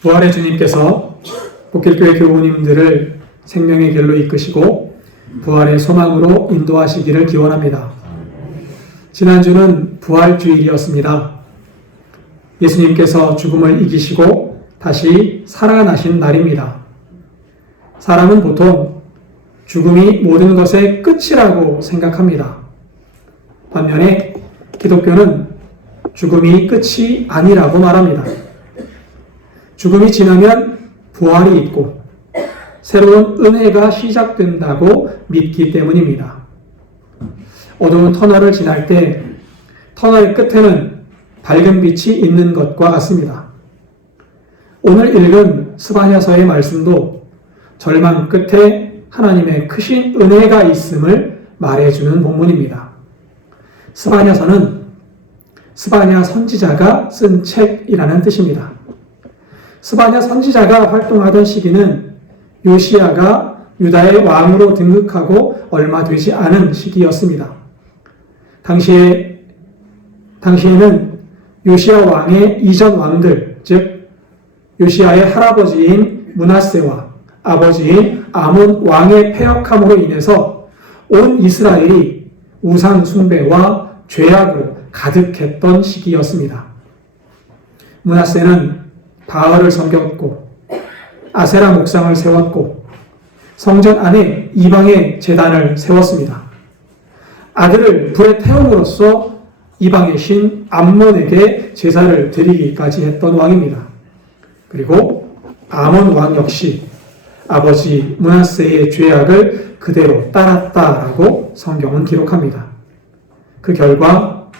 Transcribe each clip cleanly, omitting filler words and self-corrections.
부활의 주님께서 복길교회 교우님들을 생명의 길로 이끄시고 부활의 소망으로 인도하시기를 기원합니다. 지난주는 부활주일이었습니다. 예수님께서 죽음을 이기시고 다시 살아나신 날입니다. 사람은 보통 죽음이 모든 것의 끝이라고 생각합니다. 반면에 기독교는 죽음이 끝이 아니라고 말합니다. 죽음이 지나면 부활이 있고 새로운 은혜가 시작된다고 믿기 때문입니다. 어두운 터널을 지날 때 터널의 끝에는 밝은 빛이 있는 것과 같습니다. 오늘 읽은 스바냐서의 말씀도 절망 끝에 하나님의 크신 은혜가 있음을 말해주는 본문입니다. 스바냐서는 스바냐 선지자가 쓴 책이라는 뜻입니다. 스바냐 선지자가 활동하던 시기는 요시야가 유다의 왕으로 등극하고 얼마 되지 않은 시기였습니다. 당시에는 요시야 왕의 이전 왕들, 즉 요시야의 할아버지인 므낫세와 아버지인 아몬 왕의 패역함으로 인해서 온 이스라엘이 우상 숭배와 죄악으로 가득했던 시기였습니다. 므낫세는 바알을 섬겼고 아세라 목상을 세웠고 성전 안에 이방의 제단을 세웠습니다. 아들을 불에 태움으로써 이방의 신 암몬에게 제사를 드리기까지 했던 왕입니다. 그리고 아몬 왕 역시 아버지 므낫세의 죄악을 그대로 따랐다라고 성경은 기록합니다. 그 결과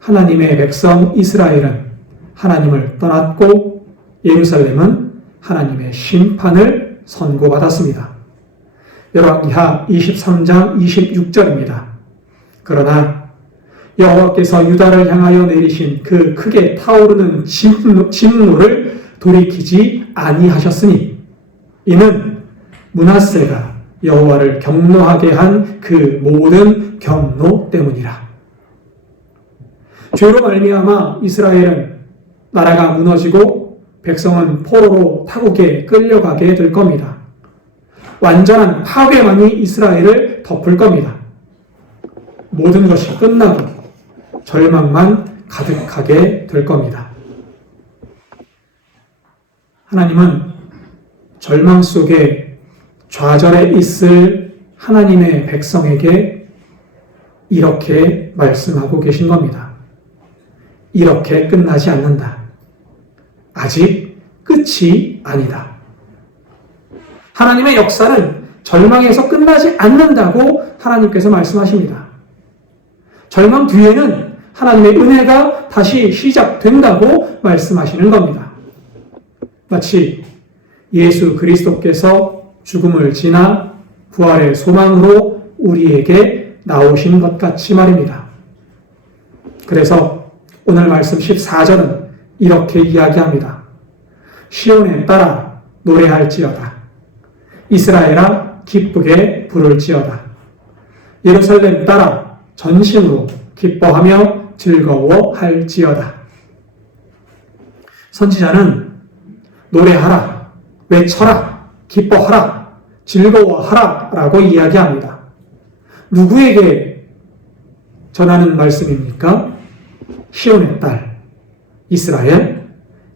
하나님의 백성 이스라엘은 하나님을 떠났고 예루살렘은 하나님의 심판을 선고받았습니다. 열왕기하 23장 26절입니다. 그러나 여호와께서 유다를 향하여 내리신 그 크게 타오르는 진노를 돌이키지 아니하셨으니 이는 므낫세가 여호와를 경노하게 한 그 모든 경노 때문이라. 죄로 말미암아 이스라엘은 나라가 무너지고 백성은 포로로 타국에 끌려가게 될 겁니다. 완전한 파괴만이 이스라엘을 덮을 겁니다. 모든 것이 끝나고 절망만 가득하게 될 겁니다. 하나님은 절망 속에 좌절에 있을 하나님의 백성에게 이렇게 말씀하고 계신 겁니다. 이렇게 끝나지 않는다. 아직 끝이 아니다. 하나님의 역사는 절망에서 끝나지 않는다고 하나님께서 말씀하십니다. 절망 뒤에는 하나님의 은혜가 다시 시작된다고 말씀하시는 겁니다. 마치 예수 그리스도께서 죽음을 지나 부활의 소망으로 우리에게 나오신 것 같이 말입니다. 그래서 오늘 말씀 14절은 이렇게 이야기합니다. 시온에 따라 노래할지어다. 이스라엘아 기쁘게 부를지어다. 예루살렘 따라 전심으로 기뻐하며 즐거워할지어다. 선지자는 노래하라, 외쳐라, 기뻐하라, 즐거워하라 라고 이야기합니다. 누구에게 전하는 말씀입니까? 시온의 딸, 이스라엘,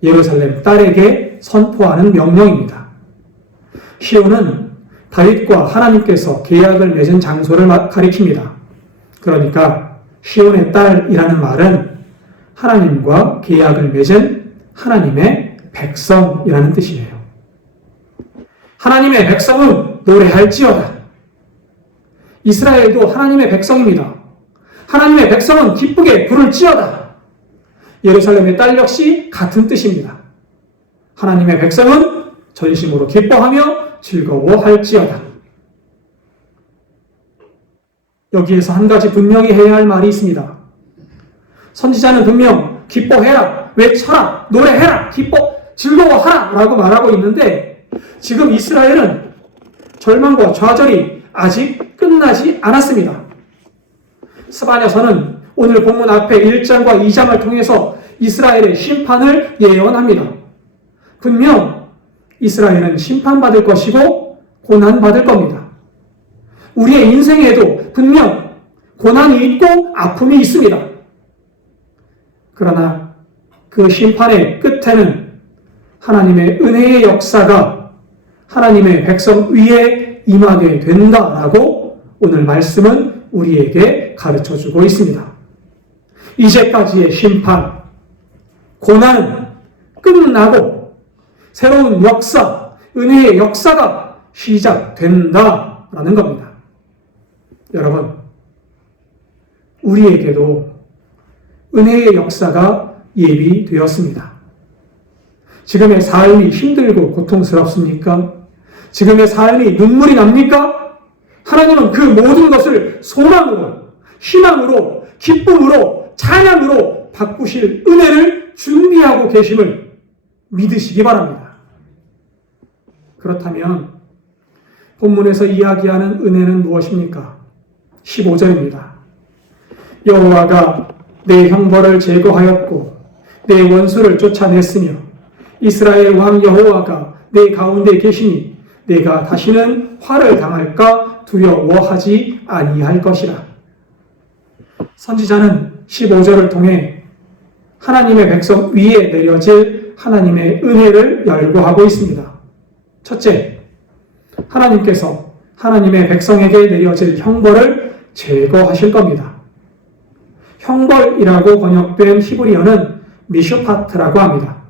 예루살렘 딸에게 선포하는 명령입니다. 시온은 다윗과 하나님께서 계약을 맺은 장소를 가리킵니다. 그러니까 시온의 딸이라는 말은 하나님과 계약을 맺은 하나님의 백성이라는 뜻이에요. 하나님의 백성은 노래할지어다. 이스라엘도 하나님의 백성입니다. 하나님의 백성은 기쁘게 부를지어다. 예루살렘의 딸 역시 같은 뜻입니다. 하나님의 백성은 전심으로 기뻐하며 즐거워할지어다. 여기에서 한 가지 분명히 해야 할 말이 있습니다. 선지자는 분명 기뻐해라, 외쳐라, 노래해라, 즐거워하라 라고 말하고 있는데 지금 이스라엘은 절망과 좌절이 아직 끝나지 않았습니다. 스바냐서는 오늘 본문 앞에 1장과 2장을 통해서 이스라엘의 심판을 예언합니다. 분명 이스라엘은 심판받을 것이고 고난받을 겁니다. 우리의 인생에도 분명 고난이 있고 아픔이 있습니다. 그러나 그 심판의 끝에는 하나님의 은혜의 역사가 하나님의 백성 위에 임하게 된다라고 오늘 말씀은 우리에게 가르쳐주고 있습니다. 이제까지의 심판, 고난은 끝나고 새로운 역사, 은혜의 역사가 시작된다라는 겁니다. 여러분, 우리에게도 은혜의 역사가 예비되었습니다. 지금의 삶이 힘들고 고통스럽습니까? 지금의 삶이 눈물이 납니까? 하나님은 그 모든 것을 소망으로, 희망으로, 기쁨으로, 찬양으로 바꾸실 은혜를 준비하고 계심을 믿으시기 바랍니다. 그렇다면 본문에서 이야기하는 은혜는 무엇입니까? 15절입니다. 여호와가 내 형벌을 제거하였고 내 원수를 쫓아냈으며 이스라엘 왕 여호와가 내 가운데 계시니 내가 다시는 화를 당할까 두려워하지 아니할 것이라. 선지자는 15절을 통해 하나님의 백성 위에 내려질 하나님의 은혜를 열거하고 있습니다. 첫째, 하나님께서 하나님의 백성에게 내려질 형벌을 제거하실 겁니다. 형벌이라고 번역된 히브리어는 미슈파트라고 합니다.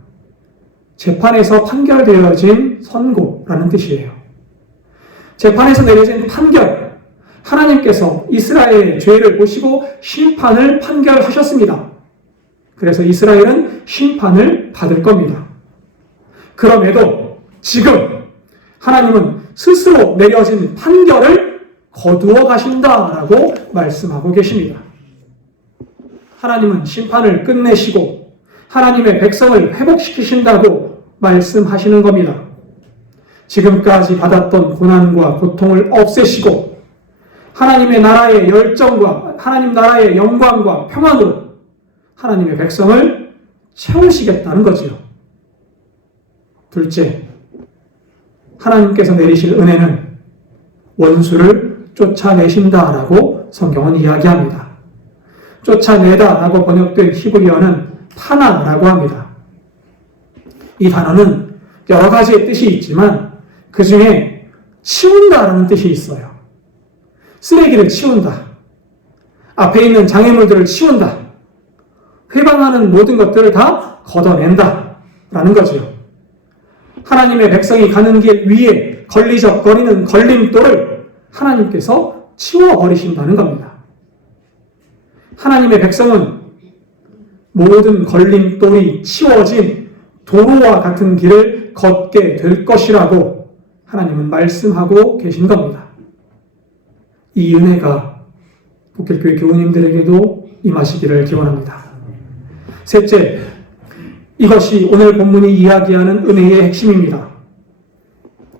재판에서 판결되어진 선고라는 뜻이에요. 재판에서 내려진 판결, 하나님께서 이스라엘의 죄를 보시고 심판을 판결하셨습니다. 그래서 이스라엘은 심판을 받을 겁니다. 그럼에도 지금 하나님은 스스로 내려진 판결을 거두어 가신다라고 말씀하고 계십니다. 하나님은 심판을 끝내시고 하나님의 백성을 회복시키신다고 말씀하시는 겁니다. 지금까지 받았던 고난과 고통을 없애시고 하나님의 나라의 열정과 하나님 나라의 영광과 평안으로 하나님의 백성을 채우시겠다는 거지요. 둘째, 하나님께서 내리실 은혜는 원수를 쫓아내신다라고 성경은 이야기합니다. 쫓아내다라고 번역된 히브리어는 파나라고 합니다. 이 단어는 여러 가지의 뜻이 있지만 그 중에 치운다라는 뜻이 있어요. 쓰레기를 치운다. 앞에 있는 장애물들을 치운다. 회방하는 모든 것들을 다 걷어낸다 라는 거지요. 하나님의 백성이 가는 길 위에 걸리적거리는 걸림돌을 하나님께서 치워버리신다는 겁니다. 하나님의 백성은 모든 걸림돌이 치워진 도로와 같은 길을 걷게 될 것이라고 하나님은 말씀하고 계신 겁니다. 이 은혜가 복길교회 교우님들에게도 임하시기를 기원합니다. 셋째, 이것이 오늘 본문이 이야기하는 은혜의 핵심입니다.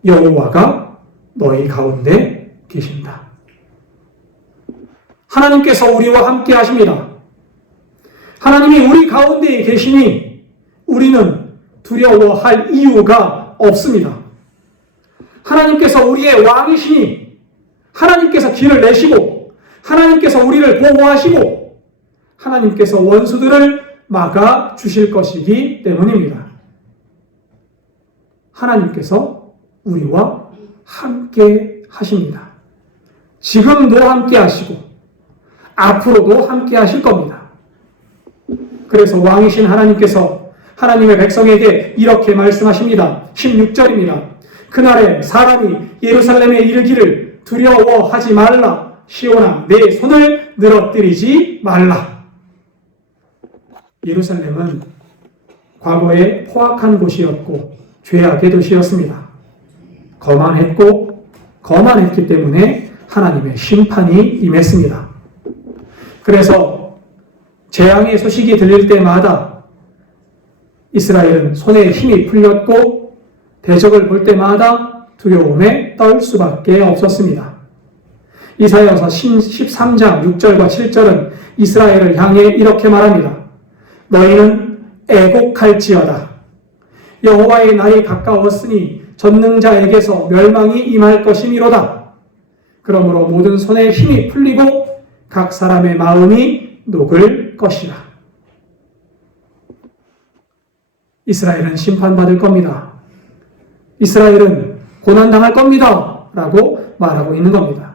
여호와가 너희 가운데 계신다. 하나님께서 우리와 함께 하십니다. 하나님이 우리 가운데 계시니 우리는 두려워할 이유가 없습니다. 하나님께서 우리의 왕이시니 하나님께서 길을 내시고 하나님께서 우리를 보호하시고 하나님께서 원수들을 막아 주실 것이기 때문입니다. 하나님께서 우리와 함께 하십니다. 지금도 함께 하시고 앞으로도 함께 하실 겁니다. 그래서 왕이신 하나님께서 하나님의 백성에게 이렇게 말씀하십니다. 16절입니다. 그날에 사람이 예루살렘에 이르기를 두려워하지 말라. 시온아 내 손을 늘어뜨리지 말라. 예루살렘은 과거에 포악한 곳이었고 죄악의 도시였습니다. 거만했기 때문에 하나님의 심판이 임했습니다. 그래서 재앙의 소식이 들릴 때마다 이스라엘은 손에 힘이 풀렸고 대적을 볼 때마다 두려움에 떨 수밖에 없었습니다. 이사야서 13장 6절과 7절은 이스라엘을 향해 이렇게 말합니다. 너희는 애곡할지어다. 여호와의 날이 가까웠으니 전능자에게서 멸망이 임할 것이미로다. 그러므로 모든 손에 힘이 풀리고 각 사람의 마음이 녹을 것이라. 이스라엘은 심판받을 겁니다. 이스라엘은 고난당할 겁니다. 라고 말하고 있는 겁니다.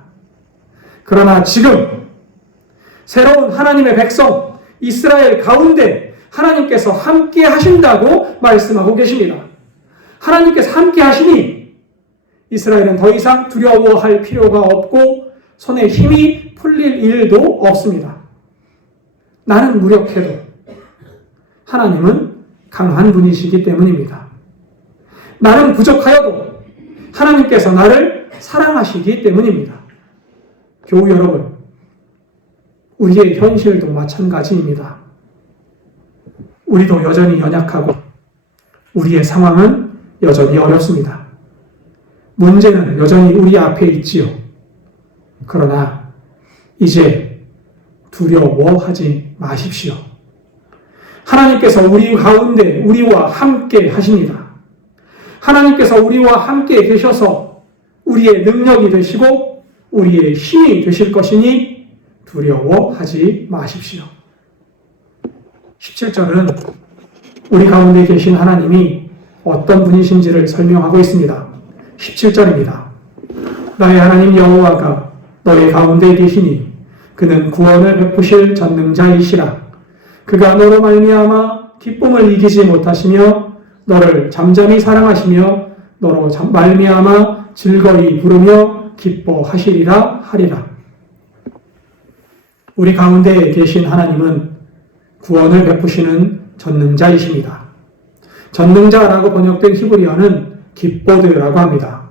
그러나 지금 새로운 하나님의 백성 이스라엘 가운데 하나님께서 함께 하신다고 말씀하고 계십니다. 하나님께서 함께 하시니 이스라엘은 더 이상 두려워할 필요가 없고 손에 힘이 풀릴 일도 없습니다. 나는 무력해도 하나님은 강한 분이시기 때문입니다. 나는 부족하여도 하나님께서 나를 사랑하시기 때문입니다. 교우 여러분, 우리의 현실도 마찬가지입니다. 우리도 여전히 연약하고 우리의 상황은 여전히 어렵습니다. 문제는 여전히 우리 앞에 있지요. 그러나 이제 두려워하지 마십시오. 하나님께서 우리 가운데 우리와 함께 하십니다. 하나님께서 우리와 함께 계셔서 우리의 능력이 되시고 우리의 힘이 되실 것이니 두려워하지 마십시오. 17절은 우리 가운데 계신 하나님이 어떤 분이신지를 설명하고 있습니다. 17절입니다. 너의 하나님 여호와가 너의 가운데 계시니 그는 구원을 베푸실 전능자이시라. 그가 너로 말미암아 기쁨을 이기지 못하시며 너를 잠잠히 사랑하시며 너로 말미암아 즐거이 부르며 기뻐하시리라 하리라. 우리 가운데 계신 하나님은 구원을 베푸시는 전능자이십니다. 전능자라고 번역된 히브리어는 깁보드라고 합니다.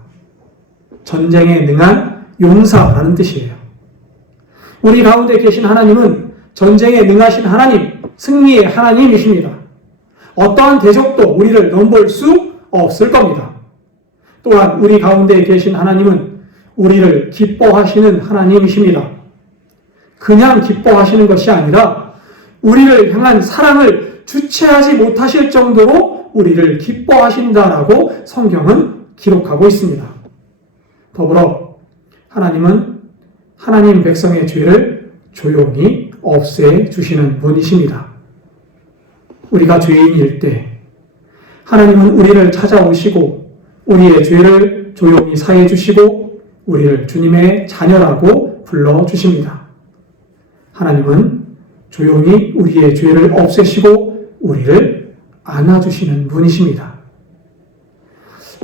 전쟁에 능한 용사라는 뜻이에요. 우리 가운데 계신 하나님은 전쟁에 능하신 하나님, 승리의 하나님이십니다. 어떠한 대적도 우리를 넘볼 수 없을 겁니다. 또한 우리 가운데 계신 하나님은 우리를 기뻐하시는 하나님이십니다. 그냥 기뻐하시는 것이 아니라 우리를 향한 사랑을 주체하지 못하실 정도로 우리를 기뻐하신다라고 성경은 기록하고 있습니다. 더불어 하나님은 하나님 백성의 죄를 조용히 없애 주시는 분이십니다. 우리가 죄인일 때 하나님은 우리를 찾아오시고 우리의 죄를 조용히 사해 주시고 우리를 주님의 자녀라고 불러주십니다. 하나님은 조용히 우리의 죄를 없애시고 우리를 안아주시는 분이십니다.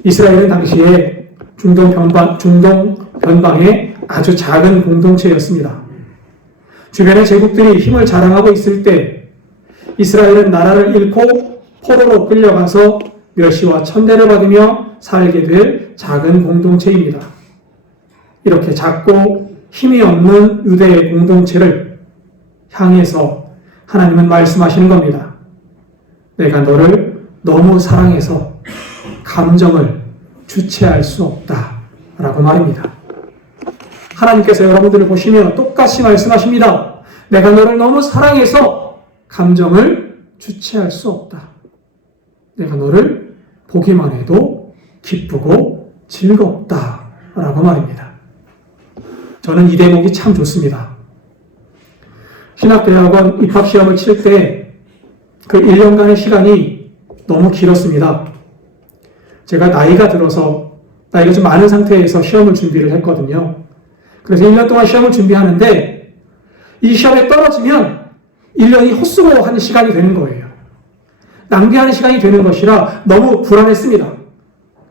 이스라엘은 당시에 중동 변방의 아주 작은 공동체였습니다. 주변의 제국들이 힘을 자랑하고 있을 때 이스라엘은 나라를 잃고 포로로 끌려가서 멸시와 천대를 받으며 살게 될 작은 공동체입니다. 이렇게 작고 힘이 없는 유대의 공동체를 향해서 하나님은 말씀하시는 겁니다. 내가 너를 너무 사랑해서 감정을 주체할 수 없다 라고 말입니다. 하나님께서 여러분들을 보시며 똑같이 말씀하십니다. 내가 너를 너무 사랑해서 감정을 주체할 수 없다. 내가 너를 보기만 해도 기쁘고 즐겁다 라고 말입니다. 저는 이 대목이 참 좋습니다. 신학대학원 입학시험을 칠 때 그 1년간의 시간이 너무 길었습니다. 제가 나이가 들어서 나이가 좀 많은 상태에서 시험을 준비를 했거든요. 그래서 1년 동안 시험을 준비하는데 이 시험에 떨어지면 1년이 헛수고 하는 시간이 되는 거예요. 낭비하는 시간이 되는 것이라 너무 불안했습니다.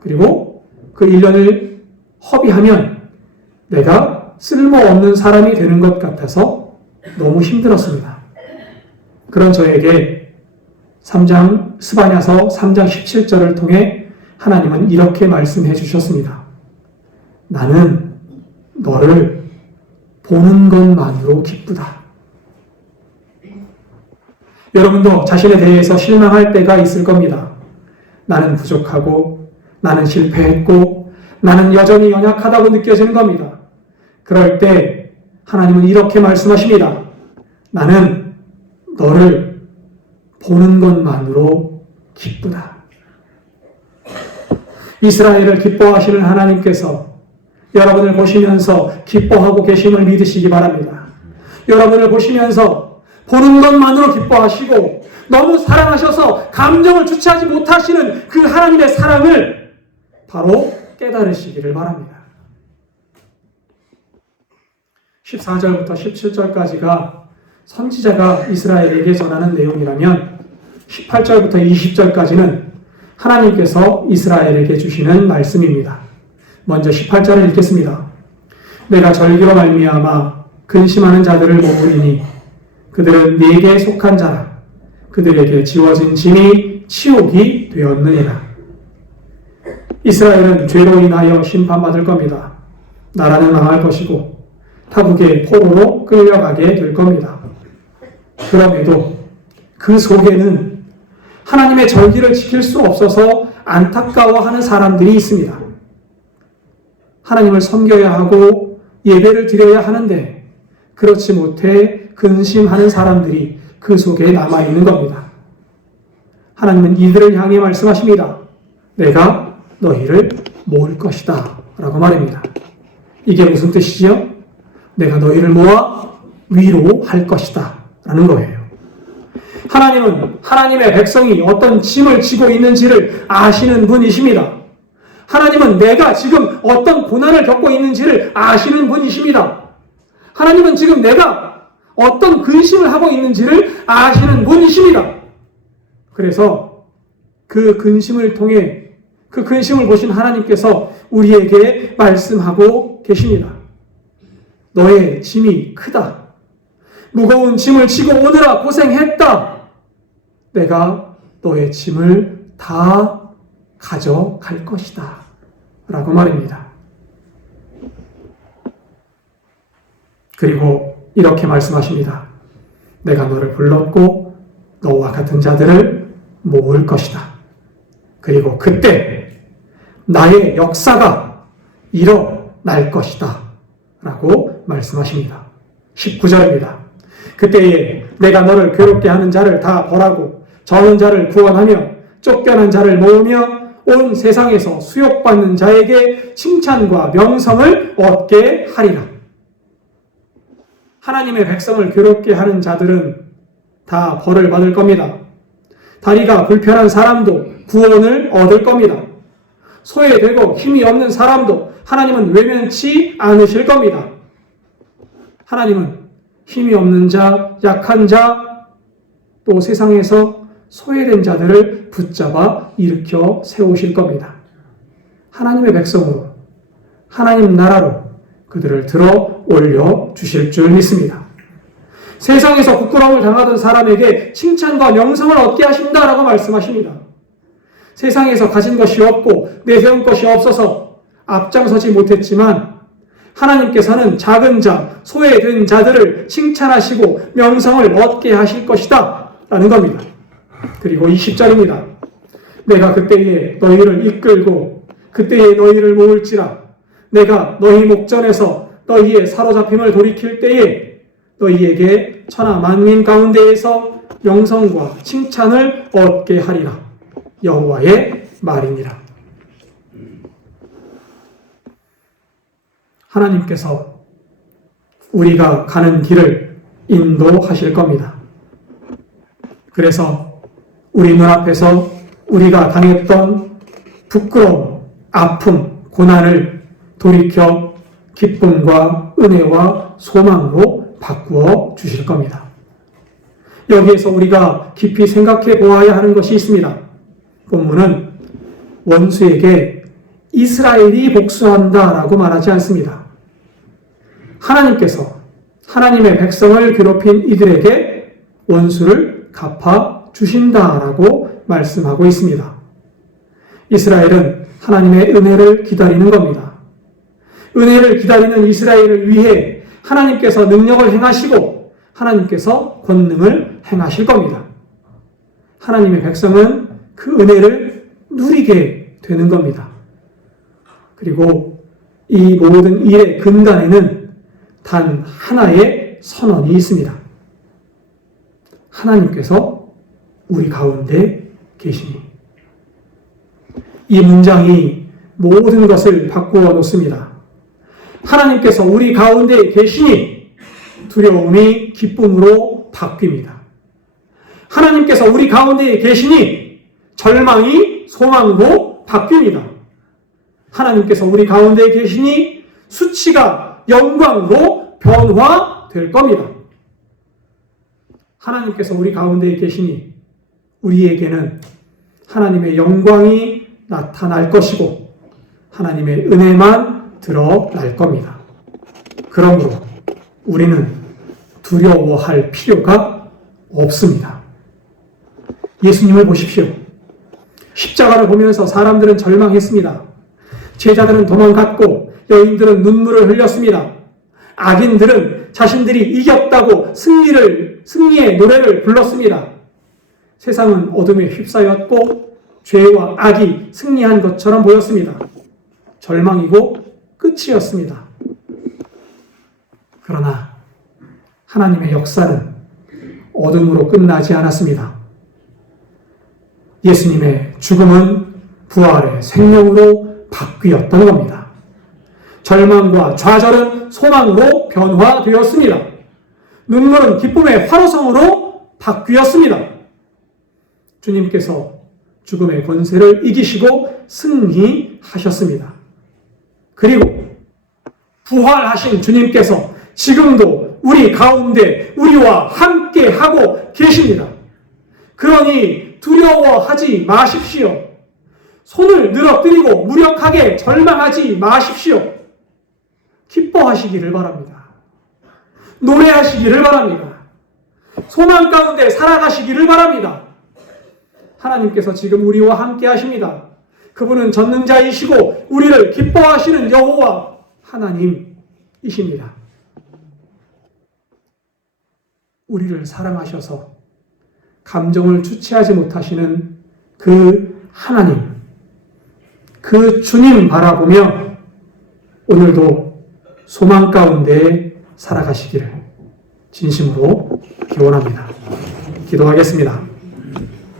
그리고 그 1년을 허비하면 내가 쓸모없는 사람이 되는 것 같아서 너무 힘들었습니다. 그런 저에게 스바냐서 3장 17절을 통해 하나님은 이렇게 말씀해 주셨습니다. 나는 너를 보는 것만으로 기쁘다. 여러분도 자신에 대해서 실망할 때가 있을 겁니다. 나는 부족하고 나는 실패했고 나는 여전히 연약하다고 느껴지는 겁니다. 그럴 때 하나님은 이렇게 말씀하십니다. 나는 너를 보는 것만으로 기쁘다. 이스라엘을 기뻐하시는 하나님께서 여러분을 보시면서 기뻐하고 계심을 믿으시기 바랍니다. 여러분을 보시면서 보는 것만으로 기뻐하시고 너무 사랑하셔서 감정을 주체하지 못하시는 그 하나님의 사랑을 바로 깨달으시기를 바랍니다. 14절부터 17절까지가 선지자가 이스라엘에게 전하는 내용이라면 18절부터 20절까지는 하나님께서 이스라엘에게 주시는 말씀입니다. 먼저 18절을 읽겠습니다. 내가 절기로 말미암아 근심하는 자들을 모으리니 그들은 네게 속한 자라. 그들에게 지워진 짐이 치욕이 되었느니라. 이스라엘은 죄로 인하여 심판받을 겁니다. 나라는 망할 것이고 타국의 포로로 끌려가게 될 겁니다. 그럼에도 그 속에는 하나님의 절기를 지킬 수 없어서 안타까워하는 사람들이 있습니다. 하나님을 섬겨야 하고 예배를 드려야 하는데 그렇지 못해 근심하는 사람들이 그 속에 남아있는 겁니다. 하나님은 이들을 향해 말씀하십니다. 내가 너희를 모을 것이다 라고 말합니다. 이게 무슨 뜻이지요? 내가 너희를 모아 위로할 것이다 라는 거예요. 하나님은 하나님의 백성이 어떤 짐을 지고 있는지를 아시는 분이십니다. 하나님은 내가 지금 어떤 고난을 겪고 있는지를 아시는 분이십니다. 하나님은 지금 내가 어떤 근심을 하고 있는지를 아시는 분이십니다. 그래서 그 근심을 통해 그 근심을 보신 하나님께서 우리에게 말씀하고 계십니다. 너의 짐이 크다. 무거운 짐을 지고 오느라 고생했다. 내가 너의 짐을 다 가져갈 것이다. 라고 말입니다. 그리고 이렇게 말씀하십니다. 내가 너를 불렀고 너와 같은 자들을 모을 것이다. 그리고 그때 나의 역사가 일어날 것이다. 라고 말씀하십니다. 19절입니다. 그때에 내가 너를 괴롭게 하는 자를 다 벌하고 저는 자를 구원하며 쫓겨난 자를 모으며 온 세상에서 수욕받는 자에게 칭찬과 명성을 얻게 하리라. 하나님의 백성을 괴롭게 하는 자들은 다 벌을 받을 겁니다. 다리가 불편한 사람도 구원을 얻을 겁니다. 소외되고 힘이 없는 사람도 하나님은 외면치 않으실 겁니다. 하나님은 힘이 없는 자, 약한 자, 또 세상에서 소외된 자들을 붙잡아 일으켜 세우실 겁니다. 하나님의 백성으로, 하나님 나라로 그들을 들어 올려 주실 줄 믿습니다. 세상에서 부끄러움을 당하던 사람에게 칭찬과 명성을 얻게 하신다라고 말씀하십니다. 세상에서 가진 것이 없고 내세운 것이 없어서 앞장서지 못했지만 하나님께서는 작은 자, 소외된 자들을 칭찬하시고 명성을 얻게 하실 것이다 라는 겁니다. 그리고 20절입니다. 내가 그때에 너희를 이끌고 그때에 너희를 모을지라. 내가 너희 목전에서 너희의 사로잡힘을 돌이킬 때에 너희에게 천하 만민 가운데에서 명성과 칭찬을 얻게 하리라. 여호와의 말이니라. 하나님께서 우리가 가는 길을 인도하실 겁니다. 그래서 우리 눈앞에서 우리가 당했던 부끄러움, 아픔, 고난을 돌이켜 기쁨과 은혜와 소망으로 바꾸어 주실 겁니다. 여기에서 우리가 깊이 생각해 보아야 하는 것이 있습니다. 본문은 원수에게 이스라엘이 복수한다라고 말하지 않습니다. 하나님께서 하나님의 백성을 괴롭힌 이들에게 원수를 갚아 주신다라고 말씀하고 있습니다. 이스라엘은 하나님의 은혜를 기다리는 겁니다. 은혜를 기다리는 이스라엘을 위해 하나님께서 능력을 행하시고 하나님께서 권능을 행하실 겁니다. 하나님의 백성은 그 은혜를 누리게 되는 겁니다. 그리고 이 모든 일의 근간에는 단 하나의 선언이 있습니다. 하나님께서 우리 가운데 계시니. 이 문장이 모든 것을 바꾸어 놓습니다. 하나님께서 우리 가운데 계시니 두려움이 기쁨으로 바뀝니다. 하나님께서 우리 가운데 계시니 절망이 소망으로 바뀝니다. 하나님께서 우리 가운데 계시니 수치가 영광으로 변화될 겁니다. 하나님께서 우리 가운데 계시니 우리에게는 하나님의 영광이 나타날 것이고 하나님의 은혜만 드러날 겁니다. 그러므로 우리는 두려워할 필요가 없습니다. 예수님을 보십시오. 십자가를 보면서 사람들은 절망했습니다. 제자들은 도망갔고 여인들은 눈물을 흘렸습니다. 악인들은 자신들이 이겼다고 승리의 노래를 불렀습니다. 세상은 어둠에 휩싸였고 죄와 악이 승리한 것처럼 보였습니다. 절망이고 끝이었습니다. 그러나 하나님의 역사는 어둠으로 끝나지 않았습니다. 예수님의 죽음은 부활의 생명으로 바뀌었던 겁니다. 절망과 좌절은 소망으로 변화되었습니다. 눈물은 기쁨의 환호성으로 바뀌었습니다. 주님께서 죽음의 권세를 이기시고 승리하셨습니다. 그리고 부활하신 주님께서 지금도 우리 가운데 우리와 함께 하고 계십니다. 그러니 두려워하지 마십시오. 손을 늘어뜨리고 무력하게 절망하지 마십시오. 기뻐하시기를 바랍니다. 노래하시기를 바랍니다. 소망 가운데 살아가시기를 바랍니다. 하나님께서 지금 우리와 함께 하십니다. 그분은 전능자이시고 우리를 기뻐하시는 여호와 하나님이십니다. 우리를 사랑하셔서 감정을 주체하지 못하시는 그 하나님, 그 주님 바라보며 오늘도 소망 가운데 살아가시기를 진심으로 기원합니다. 기도하겠습니다.